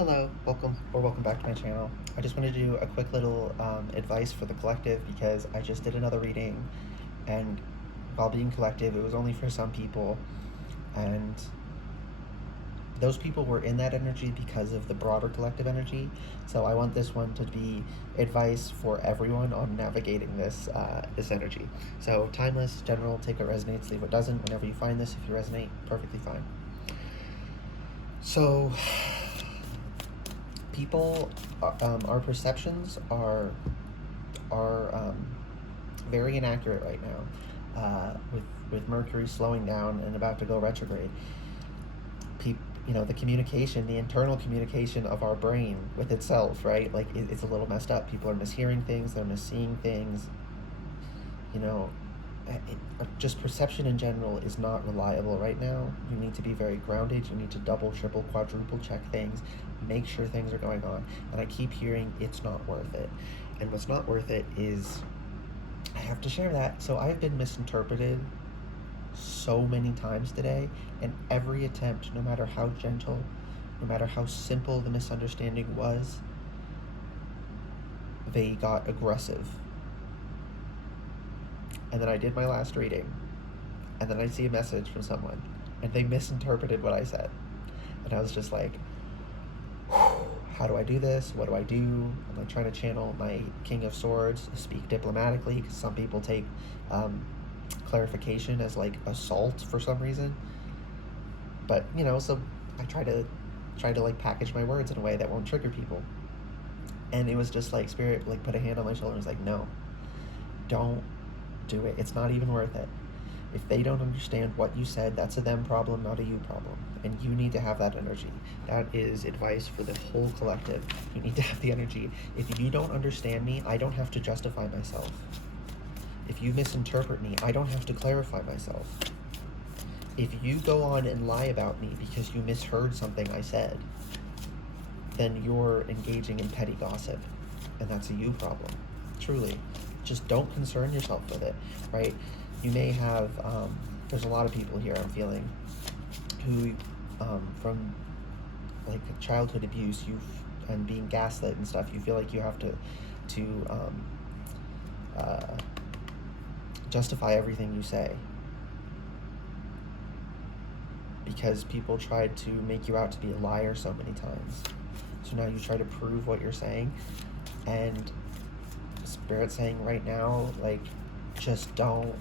Hello, welcome back to my channel. I just wanted to do a quick little advice for the collective because I just did another reading, and while being collective, it was only for some people, and those people were in that energy because of the broader collective energy. So I want this one to be advice for everyone on navigating this energy. So timeless, general, take what resonates, leave what doesn't. Whenever you find this, if you resonate, perfectly fine. So people, our perceptions are very inaccurate right now. With Mercury slowing down and about to go retrograde, the communication, the internal communication of our brain with itself, right? Like it's a little messed up. People are mishearing things, they're misseeing things. You know, just perception in general is not reliable right now. You need to be very grounded. You need to double, triple, quadruple check things, make sure things are going on. And I keep hearing it's not worth it. And what's not worth it is, I have to share that. So I've been misinterpreted so many times today, and every attempt, no matter how gentle, no matter how simple the misunderstanding was, they got aggressive. And then I did my last reading, and then I see a message from someone, and they misinterpreted what I said. And I was just like, how do I do this? What do I do? I'm like trying to channel my King of Swords, speak diplomatically, because some people take clarification as like assault for some reason. But so I try to like package my words in a way that won't trigger people. And it was just like Spirit like put a hand on my shoulder and was like, no, don't do it. It's not even worth it. If they don't understand what you said, that's a them problem, not a you problem. And you need to have that energy. That is advice for the whole collective. You need to have the energy. If you don't understand me, I don't have to justify myself. If you misinterpret me, I don't have to clarify myself. If you go on and lie about me because you misheard something I said, then you're engaging in petty gossip. And that's a you problem. Truly. Just don't concern yourself with it, right? You may have, there's a lot of people here I'm feeling who, from like childhood abuse, and being gaslit and stuff, you feel like you have to justify everything you say because people tried to make you out to be a liar so many times. So now you try to prove what you're saying, and Spirit saying right now, like, just don't.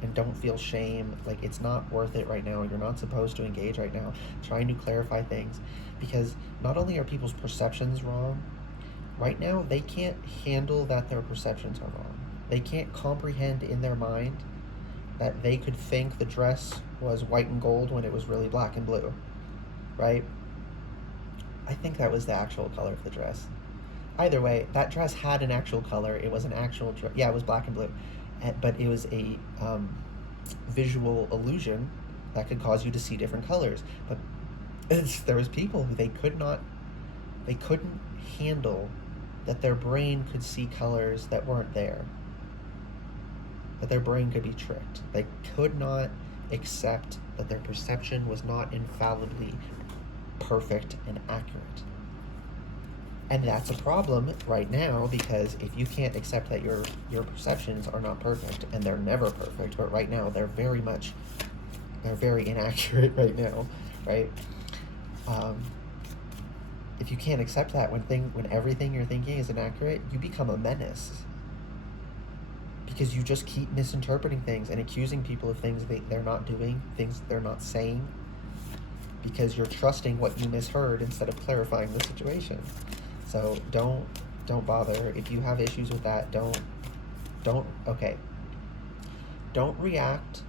And don't feel shame. Like, it's not worth it right now. You're not supposed to engage right now trying to clarify things, because not only are people's perceptions wrong, right now they can't handle that their perceptions are wrong. They can't comprehend in their mind that they could think the dress was white and gold when it was really black and blue, right? I think that was the actual color of the dress. Either way, that dress had an actual color. It was an actual dress. Yeah, it was black and blue. But it was a visual illusion that could cause you to see different colors. But there was people who they couldn't handle that their brain could see colors that weren't there. That their brain could be tricked. They could not accept that their perception was not infallibly perfect and accurate. And that's a problem right now, because if you can't accept that your perceptions are not perfect, and they're never perfect, but right now they're very inaccurate right now, right? If you can't accept that, when everything you're thinking is inaccurate, you become a menace. Because you just keep misinterpreting things and accusing people of things they're not doing, things they're not saying, because you're trusting what you misheard instead of clarifying the situation. So don't bother. If you have issues with that, don't react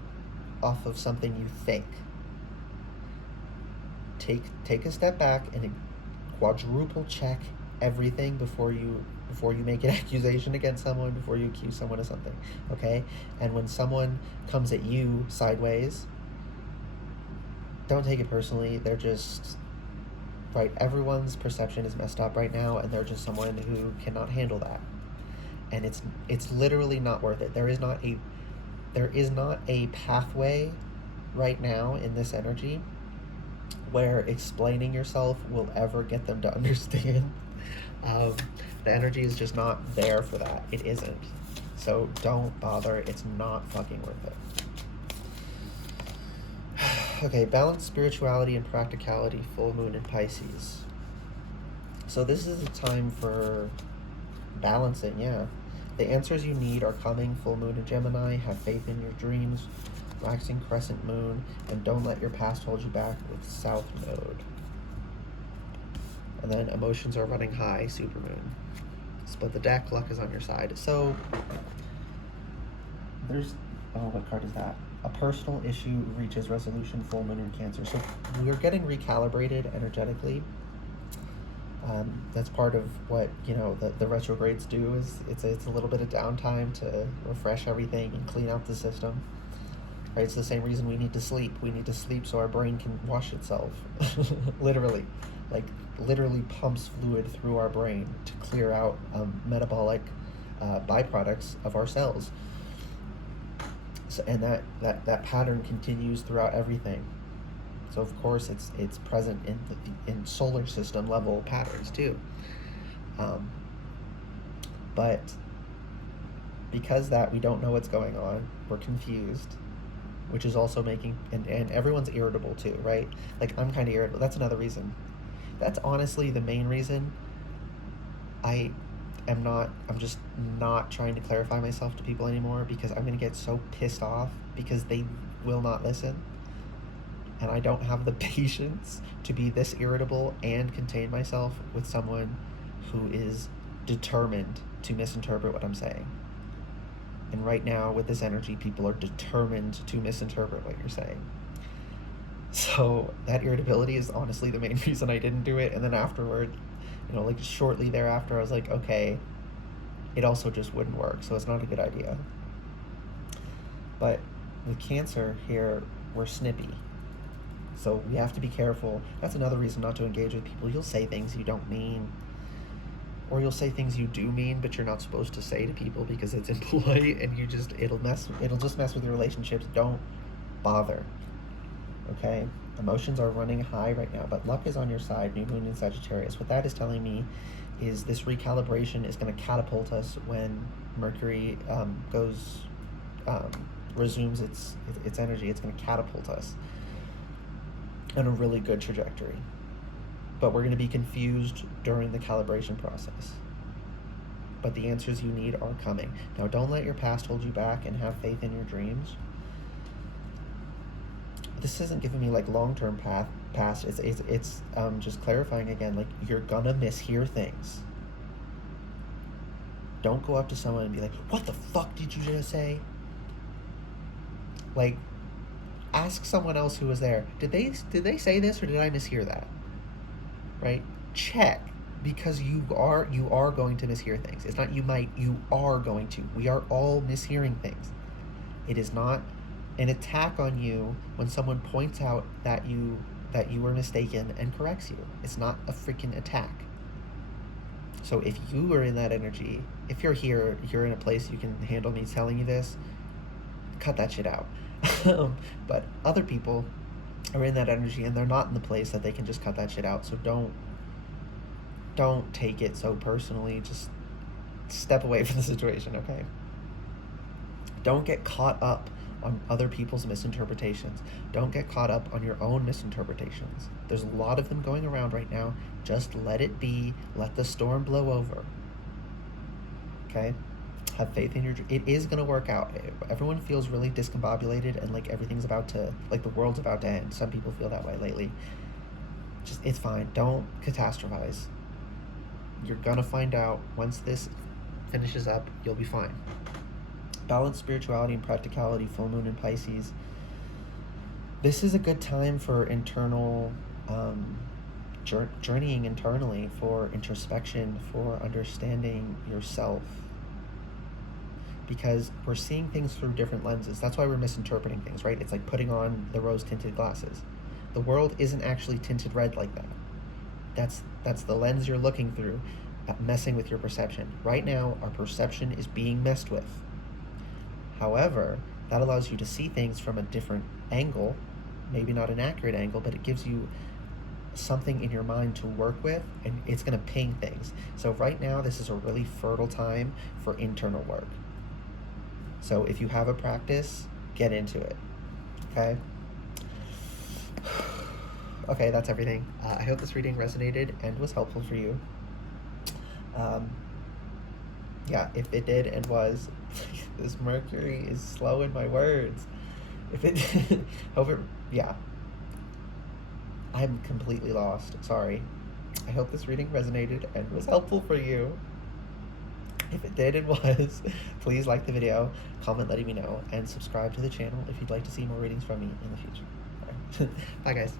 off of something you think. Take a step back and quadruple check everything before you make an accusation against someone, before you accuse someone of something, okay? And when someone comes at you sideways, don't take it personally. They're just, right, everyone's perception is messed up right now, and they're just someone who cannot handle that. And it's literally not worth it. There is not a pathway right now in this energy where explaining yourself will ever get them to understand. um, the energy is just not there for that. It isn't. So don't bother. It's not fucking worth it. Okay, balance spirituality and practicality, full moon in Pisces. So this is a time for balancing, yeah. The answers you need are coming, full moon in Gemini, have faith in your dreams, waxing crescent moon, and don't let your past hold you back with south node. And then emotions are running high, supermoon. Split the deck, luck is on your side. So there's, oh, what card is that? A personal issue reaches resolution, full moon in Cancer. So we're getting recalibrated energetically. That's part of what, you know, the retrogrades do, is it's a little bit of downtime to refresh everything and clean out the system. Right? It's the same reason we need to sleep. We need to sleep so our brain can wash itself. Literally. Like, literally pumps fluid through our brain to clear out metabolic byproducts of our cells. So, and that pattern continues throughout everything. So of course it's present in solar system level patterns too. But because that we don't know what's going on, we're confused, which is also making, and everyone's irritable too, right? Like, I'm kind of irritable. That's another reason. That's honestly the main reason I'm just not trying to clarify myself to people anymore, because I'm going to get so pissed off because they will not listen. And I don't have the patience to be this irritable and contain myself with someone who is determined to misinterpret what I'm saying. And right now, with this energy, people are determined to misinterpret what you're saying. So that irritability is honestly the main reason I didn't do it. And then afterward, you know, like shortly thereafter, I was like, okay, it also just wouldn't work. So it's not a good idea. But with Cancer here, we're snippy. So we have to be careful. That's another reason not to engage with people. You'll say things you don't mean, or you'll say things you do mean, but you're not supposed to say to people because it's impolite, and it'll just mess with your relationships. Don't bother. Okay? Emotions are running high right now, but luck is on your side. New moon in Sagittarius. What that is telling me is this recalibration is going to catapult us when Mercury resumes its energy. It's going to catapult us on a really good trajectory. But we're going to be confused during the calibration process. But the answers you need are coming. Now, don't let your past hold you back, and have faith in your dreams. This isn't giving me like long-term past. It's just clarifying again, like, you're gonna mishear things. Don't go up to someone and be like, what the fuck did you just say? Like, ask someone else who was there. Did they say this, or did I mishear that? Right? Check, because you are going to mishear things. It's not you might, you are going to. We are all mishearing things. It is not an attack on you when someone points out that you were mistaken and corrects you. It's not a freaking attack. So if you are in that energy, if you're here, you're in a place you can handle me telling you this, cut that shit out. But other people are in that energy, and they're not in the place that they can just cut that shit out. So don't take it so personally. Just step away from the situation, okay? Don't get caught up on other people's misinterpretations. Don't get caught up on your own misinterpretations. There's a lot of them going around right now. Just let it be. Let the storm blow over. Okay? Have faith in your dream. It is going to work out. Everyone feels really discombobulated, and like everything's about to, like the world's about to end. Some people feel that way lately. Just, it's fine. Don't catastrophize. You're going to find out once this finishes up, you'll be fine. Balance spirituality and practicality, full moon in Pisces. This is a good time for internal journeying internally, for introspection, for understanding yourself. Because we're seeing things through different lenses. That's why we're misinterpreting things, right? It's like putting on the rose-tinted glasses. The world isn't actually tinted red like that. That's the lens you're looking through, messing with your perception. Right now, our perception is being messed with. However, that allows you to see things from a different angle, maybe not an accurate angle, but it gives you something in your mind to work with, and it's going to ping things. So right now, this is a really fertile time for internal work. So if you have a practice, get into it. Okay? Okay, that's everything. I hope this reading resonated and was helpful for you. Yeah, if it did and was, this Mercury is slowing my words. If it, hope it, yeah. I'm completely lost. Sorry. I hope this reading resonated and was helpful for you. If it did and was, please like the video, comment letting me know, and subscribe to the channel if you'd like to see more readings from me in the future. All right. Bye, guys.